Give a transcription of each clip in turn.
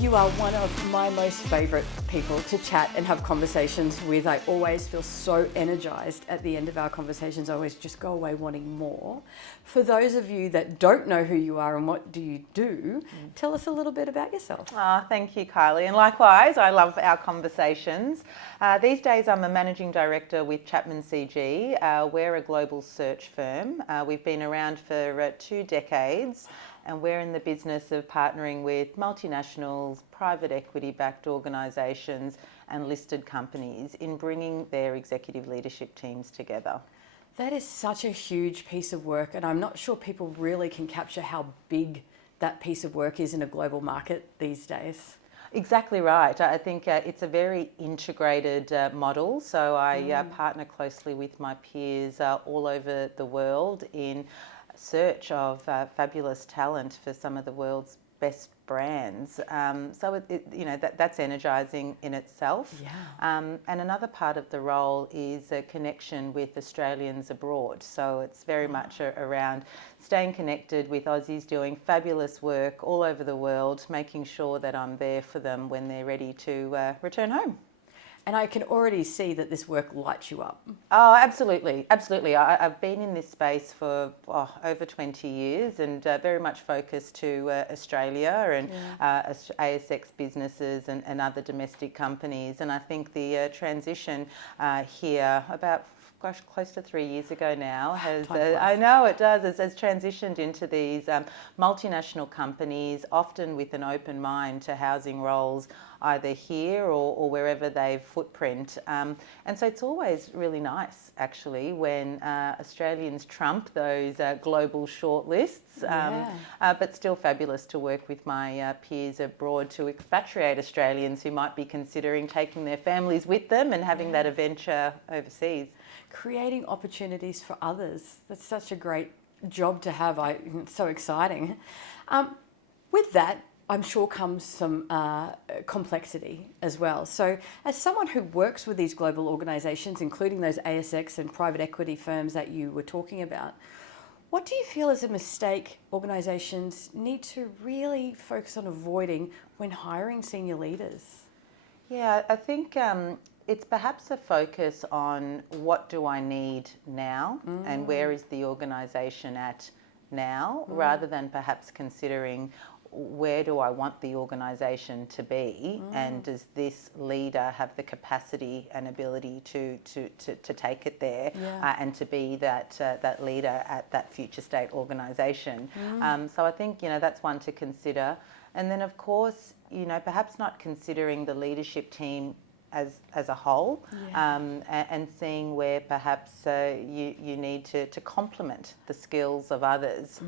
You are one of my most favourite people to chat and have conversations with. I always feel so energised at the end of our conversations. I always just go away wanting more. For those of you that don't know who you are and what do you do, tell us a little bit about yourself. Oh, thank you, Kylie. And likewise, I love our conversations. These days, I'm a managing director with ChapmanCG. We're a global search firm. We've been around for 2 decades. And we're in the business of partnering with multinationals, private equity-backed organisations and listed companies in bringing their executive leadership teams together. That is such a huge piece of work, and I'm not sure people really can capture how big that piece of work is in a global market these days. Exactly right. I think it's a very integrated model. So I partner closely with my peers all over the world in search of fabulous talent for some of the world's best brands. So that's energising in itself. Yeah. And another part of the role is a connection with Australians abroad. So it's very much around staying connected with Aussies doing fabulous work all over the world, making sure that I'm there for them when they're ready to return home. And I can already see that this work lights you up. Oh, absolutely, absolutely. I've been in this space for over 20 years and very much focused to Australia and ASX businesses and other domestic companies. And I think the transition here about close to 3 years ago now has, I know it does, has transitioned into these multinational companies, often with an open mind to housing roles either here or wherever they've footprint. And so it's always really nice, actually, when Australians trump those global shortlists, but still fabulous to work with my peers abroad to expatriate Australians who might be considering taking their families with them and having that adventure overseas. Creating opportunities for others. That's such a great job to have. It's so exciting. With that, I'm sure comes some complexity as well. So as someone who works with these global organisations, including those ASX and private equity firms that you were talking about, what do you feel is a mistake organisations need to really focus on avoiding when hiring senior leaders? Yeah, I think it's perhaps a focus on what do I need now and where is the organisation at now, rather than perhaps considering where do I want the organisation to be and does this leader have the capacity and ability to take it there and to be that leader at that future state organisation. So I think that's one to consider. And then of course perhaps not considering the leadership team as a whole, and seeing where perhaps you need to complement the skills of others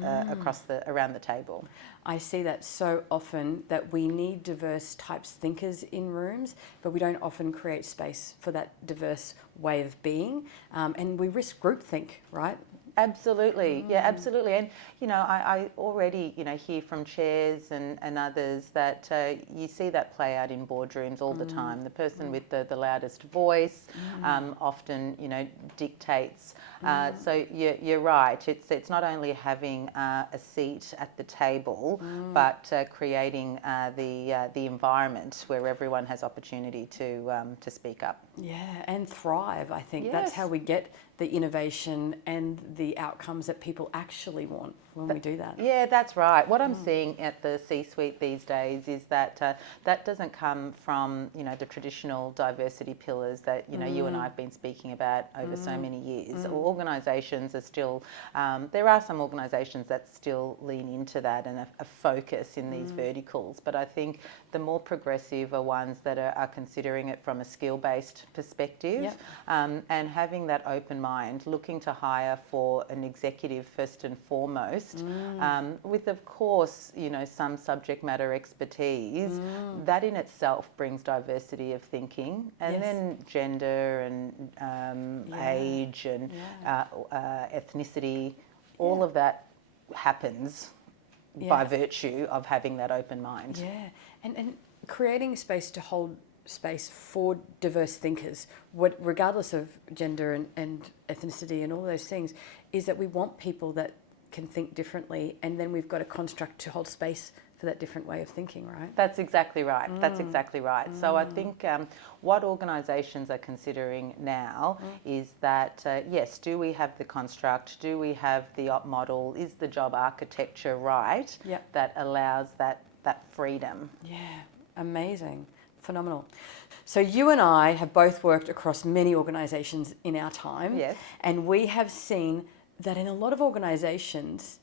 around the table. I see that so often, that we need diverse types thinkers in rooms, but we don't often create space for that diverse way of being, and we risk groupthink, right? Absolutely, yeah, absolutely. And I already hear from chairs and others that you see that play out in boardrooms all the time. The person with the loudest voice often dictates. So you're right. It's not only having a seat at the table, but creating the environment where everyone has opportunity to speak up. Yeah, and thrive. I think Yes. that's how we get the innovation and the outcomes that people actually want when we do that. Yeah, that's right. What I'm seeing at the C-suite these days is that that doesn't come from the traditional diversity pillars that you and I have been speaking about over so many years. Organisations are still there are some organisations that still lean into that and a focus in these verticals, but I think the more progressive are ones that are considering it from a skill-based perspective, and having that open mind, looking to hire for an executive first and foremost, with of course some subject matter expertise. That in itself brings diversity of thinking, and then gender and age and ethnicity, all of that happens by virtue of having that open mind. Yeah, and creating space to hold space for diverse thinkers, regardless of gender and ethnicity and all those things, is that we want people that can think differently, and then we've got a construct to hold space for that different way of thinking, right? That's exactly right. That's exactly right. So I think what organisations are considering now is that, yes, do we have the construct? Do we have the op model? Is the job architecture right that allows that freedom? Yeah, amazing. Phenomenal. So you and I have both worked across many organisations in our time. Yes. And we have seen that in a lot of organisations,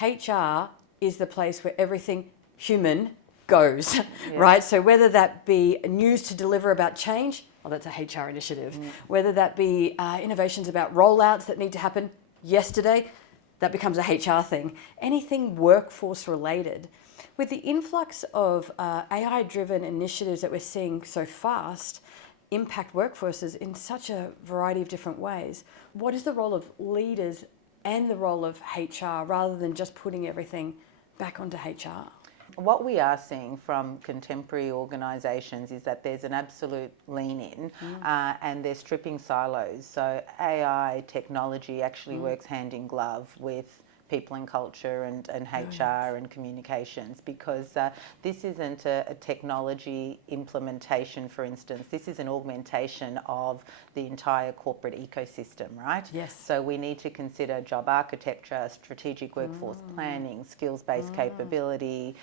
HR is the place where everything human goes, right? So whether that be news to deliver about change, well, that's a HR initiative. Whether that be innovations about rollouts that need to happen yesterday, that becomes a HR thing. Anything workforce related. With the influx of AI-driven initiatives that we're seeing so fast impact workforces in such a variety of different ways, what is the role of leaders and the role of HR rather than just putting everything back onto HR? What we are seeing from contemporary organisations is that there's an absolute lean in and they're stripping silos. So AI technology actually works hand in glove with people and culture and HR and communications, because this isn't a technology implementation, for instance. This is an augmentation of the entire corporate ecosystem, right? Yes. So we need to consider job architecture, strategic workforce planning, skills-based capability.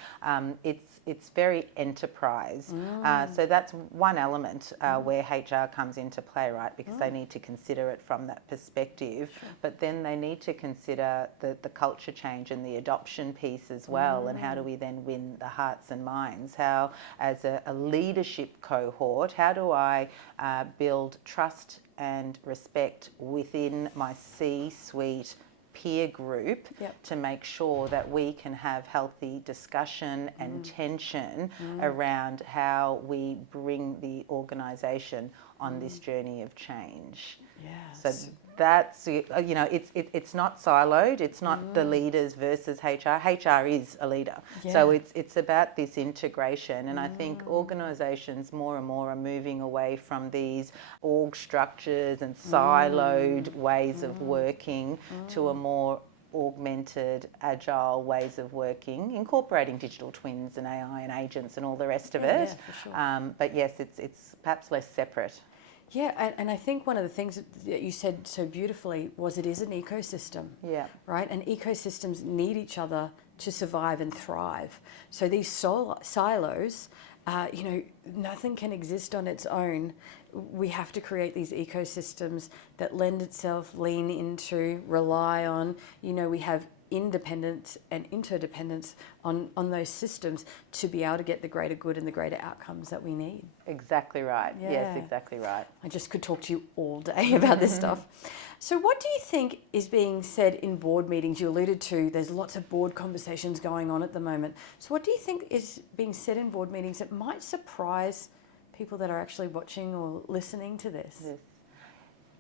It's very enterprise. So that's one element where HR comes into play, right? Because they need to consider it from that perspective. Sure. But then they need to consider the culture change and the adoption piece as well, and how do we then win the hearts and minds? How, as a leadership cohort, how do I build trust and respect within my C-suite peer group to make sure that we can have healthy discussion and tension around how we bring the organisation on this journey of change. Yes. So that's, it's not siloed. It's not the leaders versus HR. HR is a leader. So it's about this integration. And I think organisations more and more are moving away from these org structures and siloed ways of working to a more augmented, agile ways of working, incorporating digital twins and AI and agents and all the rest of it. Yeah, for sure. But yes, it's perhaps less separate. Yeah, and I think one of the things that you said so beautifully was it is an ecosystem. Yeah. Right? And ecosystems need each other to survive and thrive. So these silos, nothing can exist on its own. We have to create these ecosystems that lend itself, lean into, rely on. We have independence and interdependence on those systems to be able to get the greater good and the greater outcomes that we need. Exactly right. Yeah. Yes, exactly right. I just could talk to you all day about this stuff. So what do you think is being said in board meetings? You alluded to there's lots of board conversations going on at the moment. So what do you think is being said in board meetings that might surprise people that are actually watching or listening to this? Yes.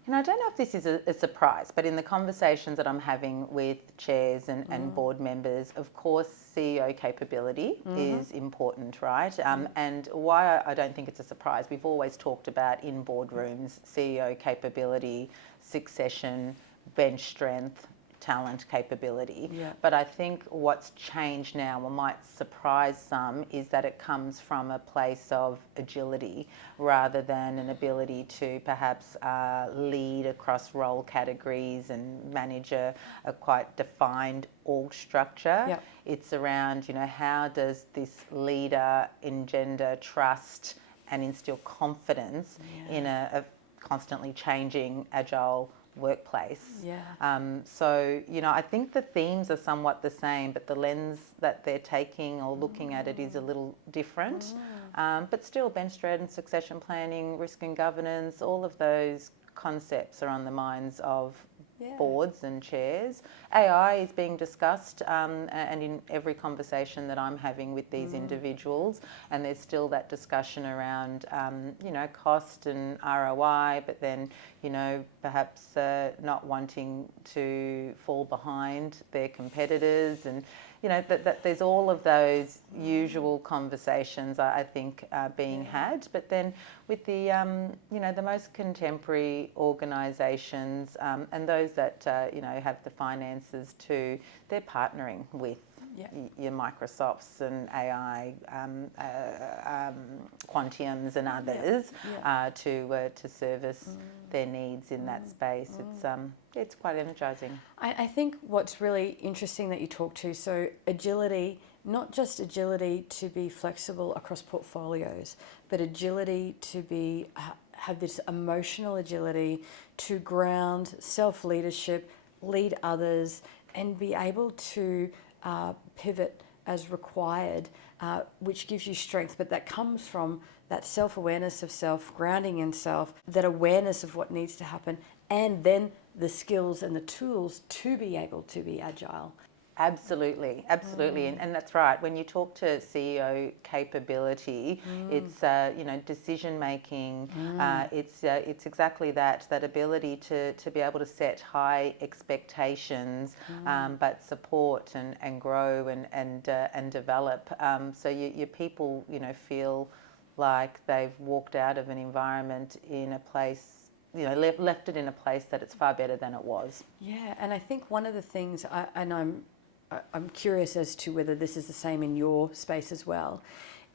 And I don't know if this is a surprise, but in the conversations that I'm having with chairs and board members, of course, CEO capability is important, right? And why I don't think it's a surprise, we've always talked about in boardrooms, CEO capability, succession, bench strength, talent capability. Yeah. But I think what's changed now, or might surprise some, is that it comes from a place of agility rather than an ability to perhaps lead across role categories and manage a quite defined org structure. Yep. It's around, how does this leader engender trust and instill confidence in a constantly changing, agile workplace. So, I think the themes are somewhat the same, but the lens that they're taking or looking at it is a little different. But still, bench strength and succession planning, risk and governance, all of those concepts are on the minds of boards and chairs. AI is being discussed and in every conversation that I'm having with these individuals, and there's still that discussion around cost and ROI, but then perhaps not wanting to fall behind their competitors, and that there's all of those usual conversations I think being had. But then with the the most contemporary organisations and those that have the finances too, they're partnering with your Microsofts and AI, Quantiums and others to service their needs in that space. It's quite energizing. I think what's really interesting that you talk to, so agility, not just agility to be flexible across portfolios, but agility to be have this emotional agility to ground self-leadership, lead others, and be able to pivot as required, which gives you strength. But that comes from that self-awareness of self, grounding in self, that awareness of what needs to happen, and then the skills and the tools to be able to be agile. Absolutely. And that's right. When you talk to CEO capability, it's decision making. It's exactly that ability to be able to set high expectations, but support and grow and develop. So your people feel like they've walked out of an environment in a place, left it in a place that it's far better than it was. Yeah, and I think one of the things, I'm curious as to whether this is the same in your space as well,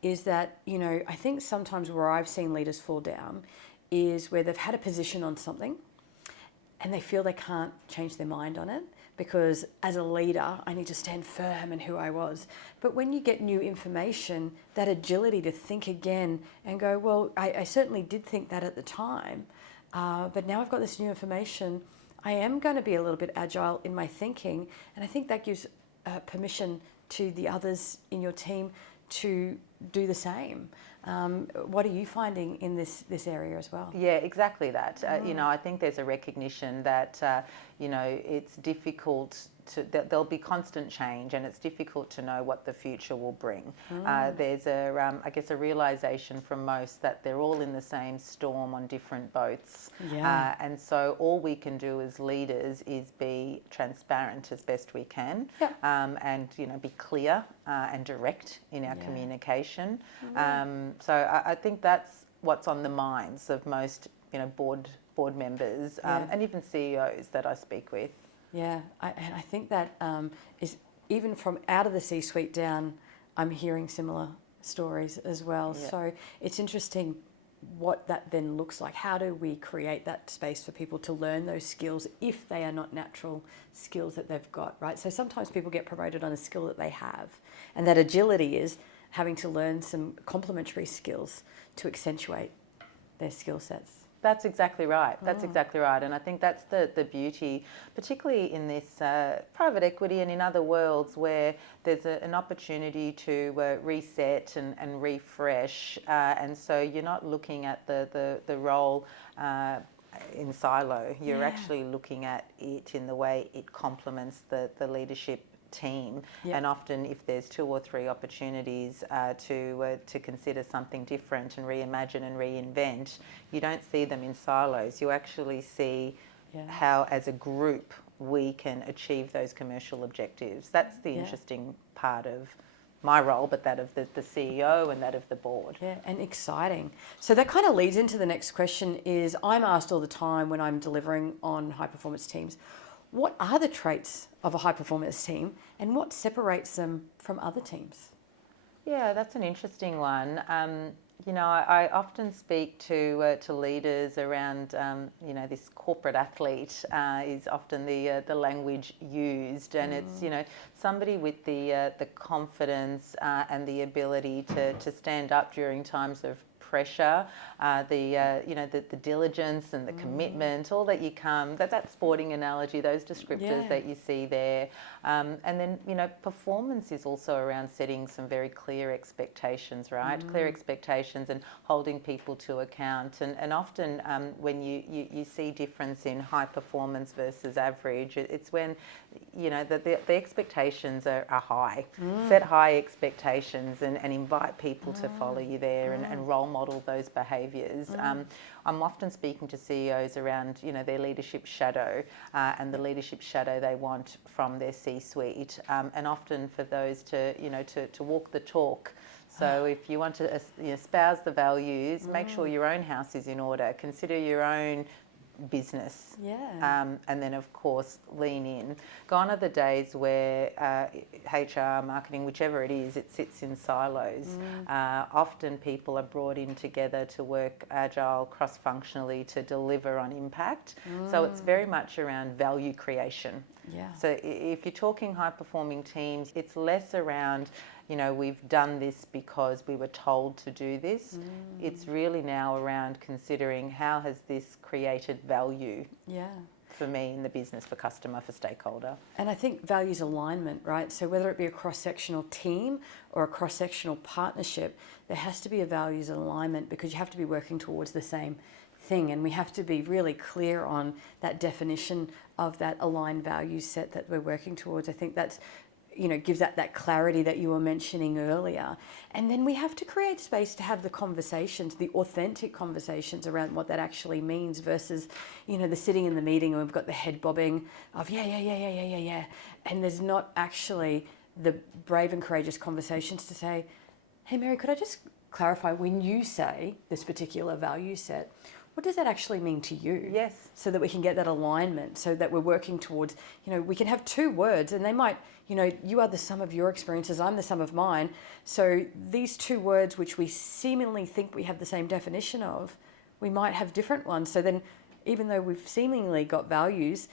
is that, I think sometimes where I've seen leaders fall down is where they've had a position on something and they feel they can't change their mind on it because as a leader, I need to stand firm in who I was. But when you get new information, that agility to think again and go, well, I certainly did think that at the time, but now I've got this new information, I am going to be a little bit agile in my thinking, and I think that gives permission to the others in your team to do the same. What are you finding in this area as well? Yeah, exactly that. I think there's a recognition that it's difficult there'll be constant change, and it's difficult to know what the future will bring. There's I guess a realization from most that they're all in the same storm on different boats. Yeah. And so all we can do as leaders is be transparent as best we can, and be clear and direct in our communication. So I think that's what's on the minds of most board members and even CEOs that I speak with. Yeah, and I think that is even from out of the C-suite down, I'm hearing similar stories as well. Yeah. So it's interesting what that then looks like. How do we create that space for people to learn those skills if they are not natural skills that they've got, right? So sometimes people get promoted on a skill that they have, and that agility is having to learn some complementary skills to accentuate their skill sets. That's exactly right. Exactly right. And I think that's the beauty, particularly in this private equity and in other worlds where there's an opportunity to reset and refresh. And so you're not looking at the role in silo. You're actually looking at it in the way it complements the leadership team. And often if there's 2 or 3 opportunities to consider something different and reimagine and reinvent, you don't see them in silos. You actually see how as a group we can achieve those commercial objectives. That's the interesting part of my role, but that of the CEO and that of the board. Yeah, and exciting. So that kind of leads into the next question is, I'm asked all the time when I'm delivering on high performance teams, what are the traits of a high performance team and what separates them from other teams? Yeah, that's an interesting one. I often speak to leaders around, this corporate athlete is often the language used, and it's somebody with the confidence and the ability to stand up during times of pressure, the diligence and the commitment, all that that sporting analogy, those descriptors that you see there. And then, performance is also around setting some very clear expectations, right? Clear expectations and holding people to account. And often when you see difference in high performance versus average, it's when, the expectations are high. Set high expectations and invite people to follow you there and role model those behaviours. I'm often speaking to CEOs around, their leadership shadow and the leadership shadow they want from their C-suite, and often for those to walk the talk. So if you want to espouse the values, make sure your own house is in order. Consider your own business. Yeah. And then, of course, lean in. Gone are the days where HR, marketing, whichever it is, it sits in silos. Often people are brought in together to work agile, cross-functionally to deliver on impact. So it's very much around value creation. Yeah. So if you're talking high-performing teams, it's less around, we've done this because we were told to do this. It's really now around considering how has this created value for me in the business, for customer, for stakeholder. And I think values alignment, right? So whether it be a cross-sectional team or a cross-sectional partnership, there has to be a values alignment because you have to be working towards the same thing, and we have to be really clear on that definition of that aligned value set that we're working towards. I think that's gives that clarity that you were mentioning earlier. And then we have to create space to have the conversations, the authentic conversations around what that actually means versus, the sitting in the meeting and we've got the head bobbing of yeah. And there's not actually the brave and courageous conversations to say, hey, Mary, could I just clarify, when you say this particular value set, what does that actually mean to you? Yes. So that we can get that alignment, so that we're working towards, we can have two words and they might, you are the sum of your experiences, I'm the sum of mine. So these two words, which we seemingly think we have the same definition of, we might have different ones. So then even though we've seemingly got values,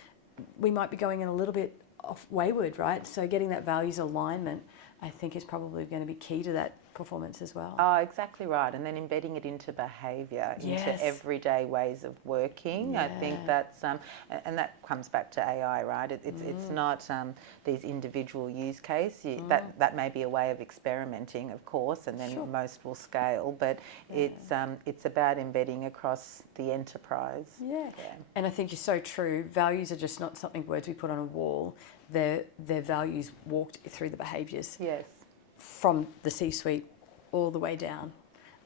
we might be going in a little bit off wayward, right? So getting that values alignment, I think, is probably going to be key to that performance as well. Oh, exactly right. And then embedding it into behaviour, into everyday ways of working. I think that's, and that comes back to AI, right? It's not these individual use case. That may be a way of experimenting, of course, and then most will scale. But it's about embedding across the enterprise. Yeah. And I think you're so true. Values are just not something, words we put on a wall. They're values walked through the behaviours. Yes. From the C-suite all the way down,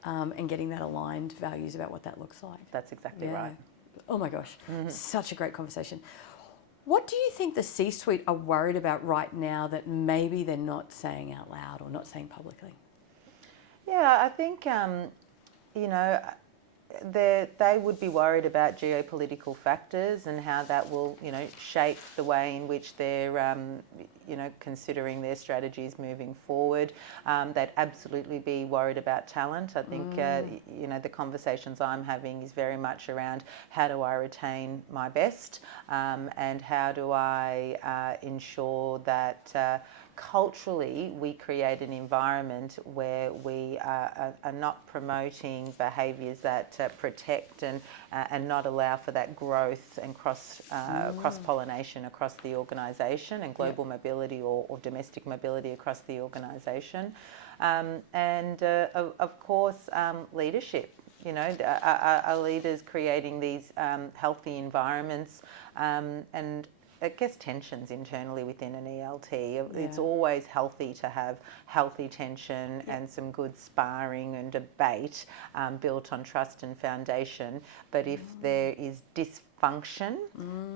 and getting that aligned values about what that looks like. That's exactly right. Oh my gosh, such a great conversation. What do you think the C-suite are worried about right now that maybe they're not saying out loud or not saying publicly? Yeah, I think, they would be worried about geopolitical factors and how that will, shape the way in which they're, considering their strategies moving forward. They'd absolutely be worried about talent. I think, the conversations I'm having is very much around how do I retain my best, and how do I ensure that culturally we create an environment where we are not promoting behaviours that protect and not allow for that growth and cross-pollination across the organisation and global mobility or domestic mobility across the organisation. And of course, leadership. Are leaders creating these healthy environments, and I guess tensions internally within an ELT. It's always healthy to have healthy tension and some good sparring and debate built on trust and foundation. But if there is dysfunction,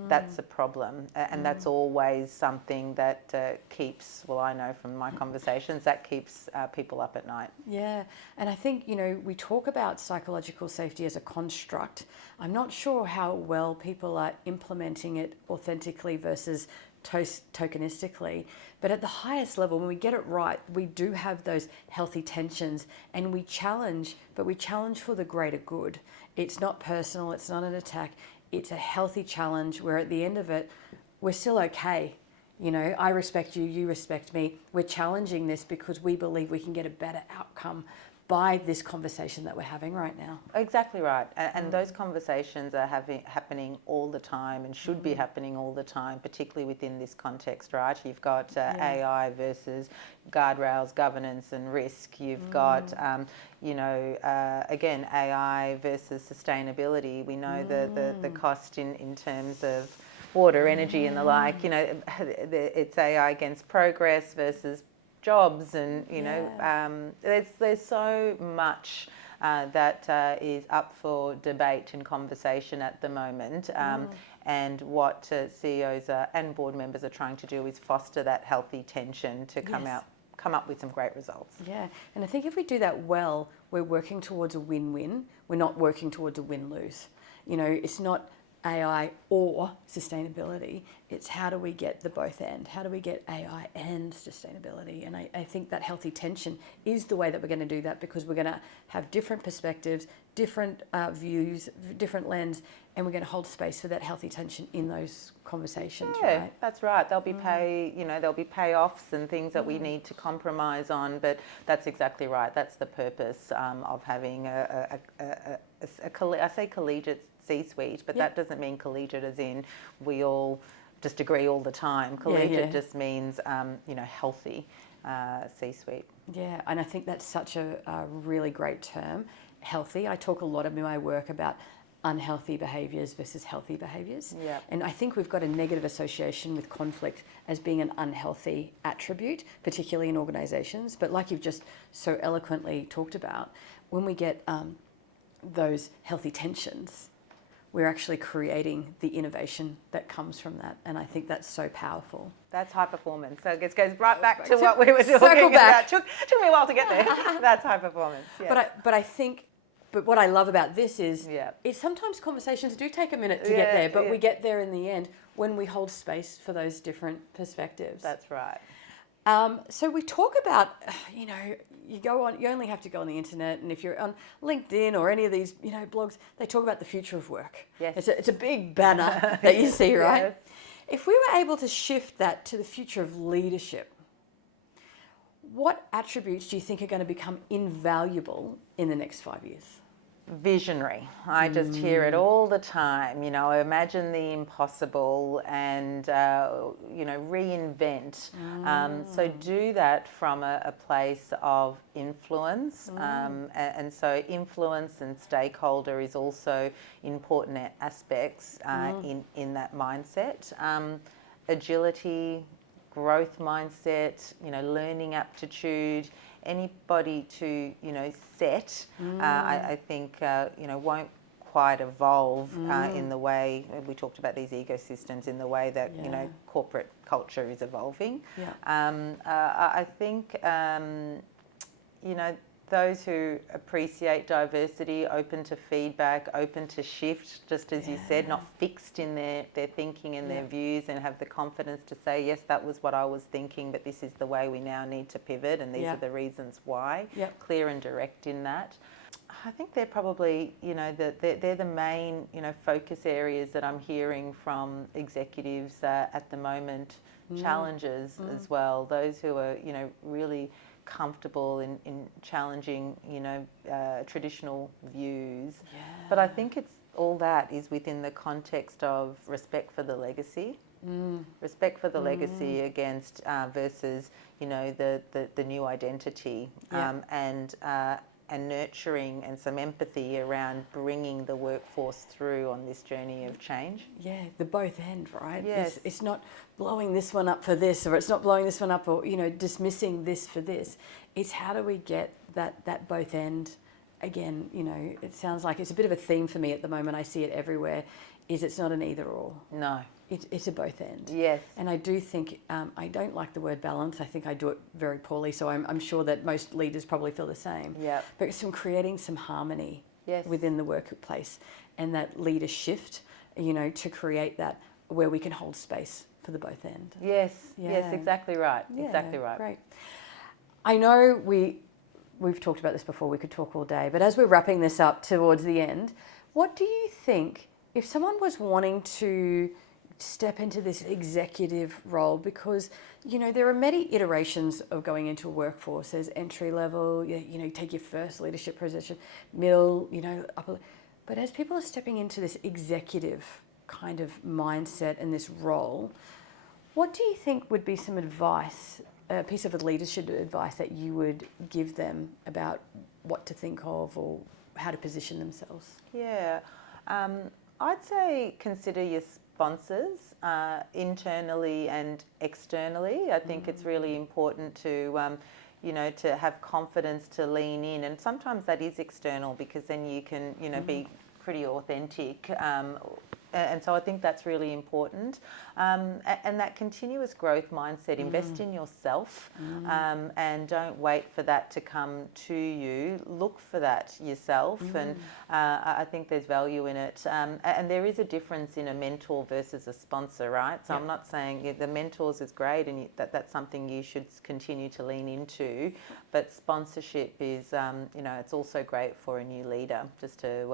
that's a problem. And that's always something that keeps, well, I know from my conversations, that keeps people up at night. Yeah, and I think, we talk about psychological safety as a construct. I'm not sure how well people are implementing it authentically versus tokenistically, but at the highest level, when we get it right, we do have those healthy tensions, and we challenge, but we challenge for the greater good. It's not personal, it's not an attack, it's a healthy challenge where at the end of it, we're still okay. I respect you, you respect me. We're challenging this because we believe we can get a better outcome by this conversation that we're having right now. Exactly right. And those conversations are happening all the time and should be happening all the time, particularly within this context, right? You've got AI versus guardrails, governance and risk. You've got, again, AI versus sustainability. We know the cost in terms of water, energy and the like. It's AI against progress versus jobs, and there's so much that is up for debate and conversation at the moment, and what CEOs and board members are trying to do is foster that healthy tension to come up with some great results. Yeah, and I think if we do that well, we're working towards a win-win. We're not working towards a win-lose. It's not AI or sustainability. It's how do we get the both end? How do we get AI and sustainability? And I think that healthy tension is the way that we're going to do that, because we're going to have different perspectives, different views, different lens, and we're going to hold space for that healthy tension in those conversations. Yeah, right? that's right. There'll be there'll be payoffs and things that we need to compromise on, but that's exactly right. That's the purpose of having I say collegiate C-suite, but that doesn't mean collegiate as in we all just agree all the time. Collegiate just means, healthy C-suite. Yeah, and I think that's such a really great term, healthy. I talk a lot in my work about unhealthy behaviours versus healthy behaviours. Yeah. And I think we've got a negative association with conflict as being an unhealthy attribute, particularly in organisations. But like you've just so eloquently talked about, when we get those healthy tensions, we're actually creating the innovation that comes from that. And I think that's so powerful. That's high performance. So it goes right back to what we were talking about. Took me a while to get there. That's high performance. Yes. But what I love about this is sometimes conversations do take a minute to get there, but we get there in the end when we hold space for those different perspectives. That's right. So we talk about, you only have to go on the internet, and if you're on LinkedIn or any of these, blogs, they talk about the future of work. Yes. It's a big banner that you see, right? Yes. If we were able to shift that to the future of leadership, what attributes do you think are going to become invaluable in the next 5 years? Visionary. I just hear it all the time. Imagine the impossible and, reinvent. So do that from a place of influence. And so influence and stakeholder is also important aspects in that mindset. Agility, growth mindset, learning aptitude, anybody to, set, I think, won't quite evolve in the way, we talked about these ecosystems, in the way that, corporate culture is evolving. Yeah. I think, those who appreciate diversity, open to feedback, open to shift, just as you said, not fixed in their thinking and their views, and have the confidence to say, yes, that was what I was thinking, but this is the way we now need to pivot, and these are the reasons why. Clear and direct in that. I think they're probably, they're the main, focus areas that I'm hearing from executives at the moment. Challenges as well, those who are, really comfortable in challenging, traditional views. But I think it's all that is within the context of respect for the legacy. Respect for the legacy against versus, the new identity, and nurturing and some empathy around bringing the workforce through on this journey of change. Yeah, the both end, right? Yes. It's not blowing this one up for this, or it's not blowing this one up, or, dismissing this for this. It's how do we get that both end? Again, it sounds like it's a bit of a theme for me at the moment. I see it everywhere. It's not an either or. No. It's a both end. Yes. And I do think, I don't like the word balance. I think I do it very poorly. So I'm sure that most leaders probably feel the same. Yeah. But it's from creating some harmony within the workplace, and that leader shift, to create that where we can hold space for the both end. Yes. Yes, exactly right. Yeah, exactly right. Great. I know we've talked about this before. We could talk all day. But as we're wrapping this up towards the end, what do you think if someone was wanting to step into this executive role, because there are many iterations of going into a workforce. There's entry level, take your first leadership position, middle, upper. But as people are stepping into this executive kind of mindset and this role, what do you think would be some advice, a piece of leadership advice that you would give them about what to think of or how to position themselves? Yeah, I'd say consider your sponsors internally and externally. I think it's really important to, to have confidence to lean in, and sometimes that is external because then you can, be pretty authentic And so I think that's really important. And that continuous growth mindset, invest in yourself, and don't wait for that to come to you. Look for that yourself, and I think there's value in it. And there is a difference in a mentor versus a sponsor, right? So I'm not saying the mentors is great, and that's something you should continue to lean into, but sponsorship is, it's also great for a new leader, just to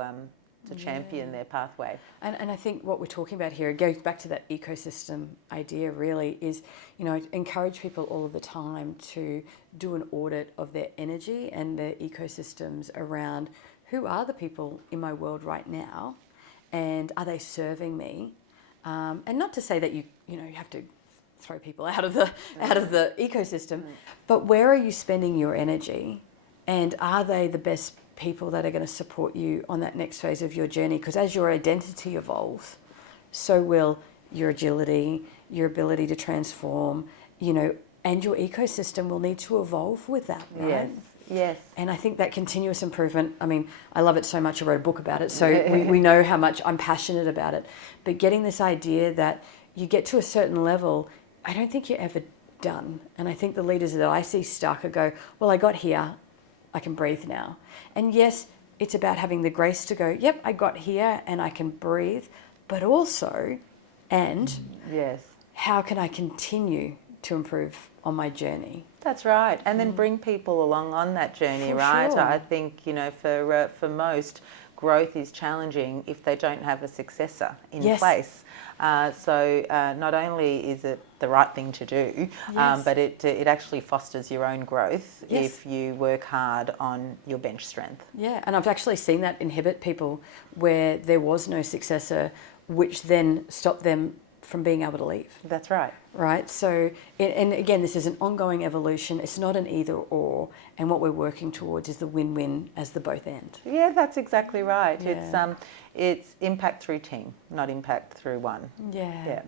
champion their pathway. And I think what we're talking about here, it goes back to that ecosystem idea really, is, I encourage people all of the time to do an audit of their energy and their ecosystems around who are the people in my world right now, and are they serving me? And not to say that you have to throw people out of the ecosystem, but where are you spending your energy, and are they the best people that are going to support you on that next phase of your journey? Because as your identity evolves, so will your agility, your ability to transform, and your ecosystem will need to evolve with that, right? Yes. And I think that continuous improvement, I love it so much, I wrote a book about it, so we know how much I'm passionate about it. But getting this idea that you get to a certain level, I don't think you're ever done. And I think the leaders that I see stuck go, well, I got here, I can breathe now. And yes, it's about having the grace to go, yep, I got here and I can breathe, but also, yes, how can I continue to improve on my journey? That's right. And then bring people along on that journey, For right? sure. I think, for most, growth is challenging if they don't have a successor in place. So not only is it the right thing to do, but it actually fosters your own growth if you work hard on your bench strength. Yeah, and I've actually seen that inhibit people where there was no successor, which then stopped them from being able to leave. That's right. Right, so, and again, this is an ongoing evolution. It's not an either or, and what we're working towards is the win-win as the both end. Yeah, that's exactly right. Yeah. It's impact through team, not impact through one. Yeah.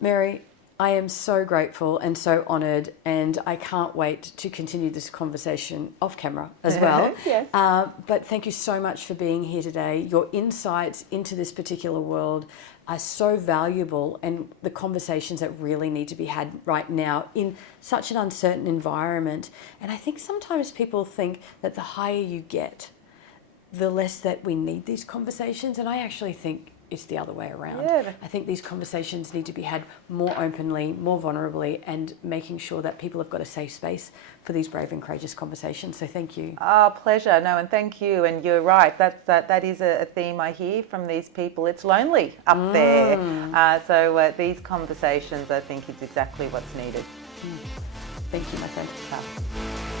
Mary, I am so grateful and so honoured, and I can't wait to continue this conversation off camera as well. Yes. But thank you so much for being here today. Your insights into this particular world are so valuable, and the conversations that really need to be had right now in such an uncertain environment. And I think sometimes people think that the higher you get, the less that we need these conversations, and I actually think it's the other way around. Yeah. I think these conversations need to be had more openly, more vulnerably, and making sure that people have got a safe space for these brave and courageous conversations. So thank you. Oh, pleasure. No, and thank you. And you're right. That is a theme I hear from these people. It's lonely up there. So these conversations, I think, is exactly what's needed. Thank you, my friend. Ciao.